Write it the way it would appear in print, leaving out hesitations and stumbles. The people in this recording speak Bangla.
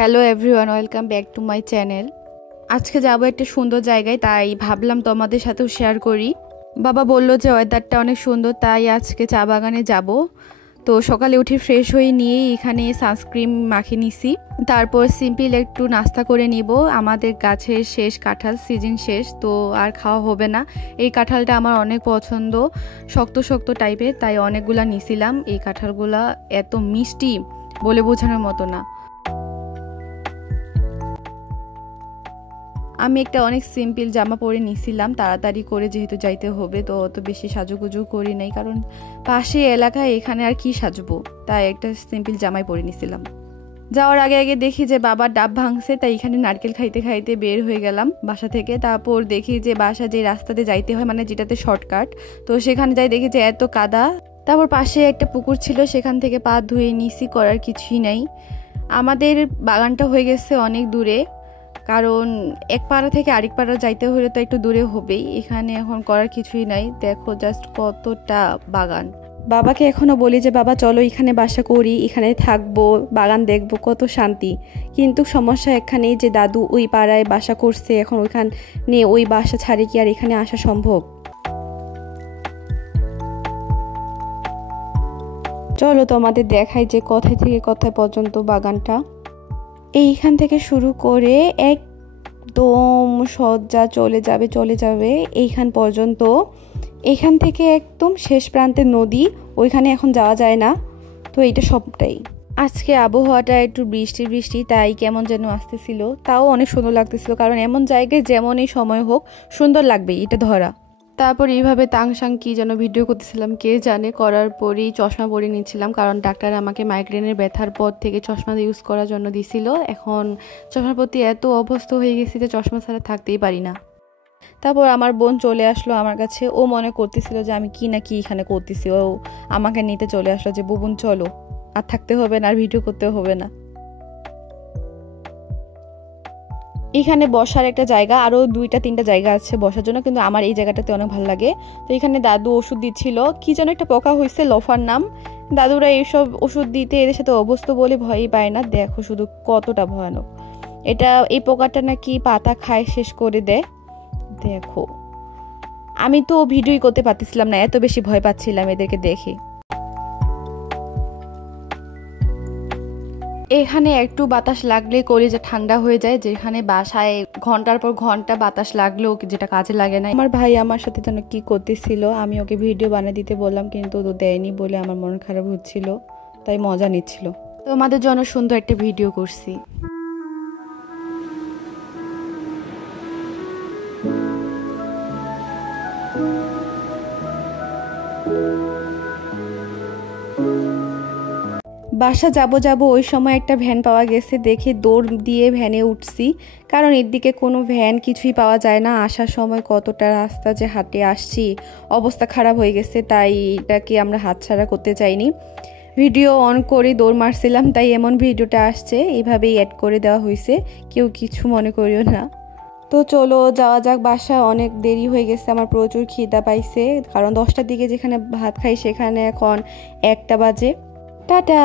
Hello everyone, welcome back to my channel. আজকে যাব একটা সুন্দর জায়গায়, তাই ভাবলাম তোমাদের সাথেও শেয়ার করি। বাবা বলল যে ওয়েদারটা অনেক সুন্দর, তাই আজকে চা বাগানে যাব। তো সকালে উঠে ফ্রেশ হয়ে নিয়ে এখানে সানস্ক্রিন মাখিয়ে নিছি, তারপর সিম্পল একটু নাস্তা করে নিব। আমাদের গাছের শেষ কাঁঠাল, সিজন শেষ, তো আর খাওয়া হবে না। এই কাঁঠালটা আমার অনেক পছন্দ, শক্ত শক্ত টাইপের, তাই অনেকগুলা নিছিলাম। এই কাঁঠালগুলা এত মিষ্টি বলে বোঝানোর মতো না। আমি একটা অনেক সিম্পল জামা পরে নিছিলাম, তাড়াতাড়ি করে যেহেতু যাইতে হবে, তো অত বেশি সাজুগুজু করি নাই, কারণ পাশে এলাকায় এখানে আর কি সাজবো, তাই একটা সিম্পল জামাই পরে নিছিলাম। যাওয়ার আগে আগে দেখি যে বাবার ডাব ভাঙছে, তাই এখানে নারকেল খাইতে খাইতে বের হয়ে গেলাম বাসা থেকে। তারপর দেখি যে বাসা যে রাস্তাতে যাইতে হয়, মানে যেটাতে শর্টকাট, তো সেখানে যাই দেখি যে এত কাদা। তারপর পাশে একটা পুকুর ছিল, সেখান থেকে পা ধুয়ে নিছি, করার কিছুই নাই। আমাদের বাগানটা হয়ে গেছে অনেক দূরে, কারণ এক পাড়া থেকে আরেক পাড়া যাইতে হলে তো একটু দূরে হবেই। এখানে এখন করার কিছুই নাই, দেখো জাস্ট কতটা বাগান। বাবাকে এখনো বলি যে বাবা চলো এখানে বাসা করি, এখানে থাকবো, বাগান দেখবো, কত শান্তি। কিন্তু সমস্যা এখানেই যে দাদু ওই পাড়ায় বাসা করছে, এখন ওইখানে ওই বাসা ছাড়ে কি আর এখানে আসা সম্ভব? চলো তোমাদের দেখাই যে কোথায় থেকে কোথায় পর্যন্ত বাগানটা। এইখান থেকে শুরু করে একদম সজ্জা চলে যাবে এইখান পর্যন্ত। এখান থেকে একদম শেষ প্রান্তে নদী, ওইখানে এখন যাওয়া যায় না। তো এইটা সবটাই। আজকে আবহাওয়াটা একটু বৃষ্টি বৃষ্টি, তাই কেমন যেন আসতেছিল, তাও অনেক সুন্দর লাগতেছিল, কারণ এমন জায়গায় যেমনই সময় হোক সুন্দর লাগবে এটা ধরা। তারপর এইভাবে তাংসাং কি যেন ভিডিও করতেছিলাম কে জানে, করার পরই চশমা পরে নিচ্ছিলাম, কারণ ডাক্তার আমাকে মাইগ্রেনের ব্যথার পর থেকে চশমা ইউজ করার জন্য দিছিল। এখন চশমার প্রতি এত অভ্যস্ত হয়ে গেছি যে চশমা ছাড়া থাকতেই পারি না। তারপর আমার বোন চলে আসলো আমার কাছে, ও মনে করতেছিল যে আমি কি না কি এখানে করতেছি, ও আমাকে নিতে চলে আসলো যে বুবুন চলো, আর থাকতে হবে না, আর ভিডিও করতে হবে না। এখানে বসার একটা জায়গা, আরো 2-3টা জায়গা আছে বসার জন্য, কিন্তু আমার এই জায়গাটাতে অনেক ভালো লাগে। তো এখানে দাদু ওষুধ দিচ্ছিল, কি যেন একটা পোকা হয়েছে, লফার নাম। দাদুরা এইসব ওষুধ দিতে এদের সাথে অভ্যস্ত বলে ভয়ই পায় না, দেখো শুধু কতটা ভয়ানক। এই পোকাটা নাকি পাতা খায় শেষ করে দেয়। দেখো আমি তো ভিডিওই করতে পারতেছিলাম না, এত বেশি ভয় পাচ্ছিলাম এদেরকে দেখে। এখানে একটু বাতাস লাগলে কলিজা ঠান্ডা হয়ে যায়, যেখানে বাসায় ঘন্টার পর ঘন্টা বাতাস লাগলেও যেটা কাজে লাগে না। আমার ভাই আমার সাথে যেন কি করতেছিল, আমি ওকে ভিডিও বানিয়ে দিতে বললাম, কিন্তু ও দেয়নি বলে আমার মন খারাপ হচ্ছিল, তাই মজা নিচ্ছিল। তো আমাদের জন্য সুন্দর একটা ভিডিও করছি। বাসা যাব ওই সময় একটা ভ্যান পাওয়া গেছে, দেখে দৌড় দিয়ে ভ্যানে উঠছি, কারণ এর দিকে কোনো ভ্যান কিছুই পাওয়া যায় না। আসার সময় কতটা রাস্তা যে হাঁটে আসছি, অবস্থা খারাপ হয়ে গেছে, তাই এটাকে আমরা হাতছাড়া করতে চাইনি। ভিডিও অন করে দৌড় মারছিলাম, তাই এমন ভিডিওটা আসছে, এইভাবেই অ্যাড করে দেওয়া হয়েছে, কেউ কিছু মনে করিও না। তো চলো যাওয়া যাক, বাসা অনেক দেরি হয়ে গেছে, আমার প্রচুর খিদা পাইছে, কারণ 10টার দিকে যেখানে ভাত খাই সেখানে এখন 1টা বাজে। টাটা।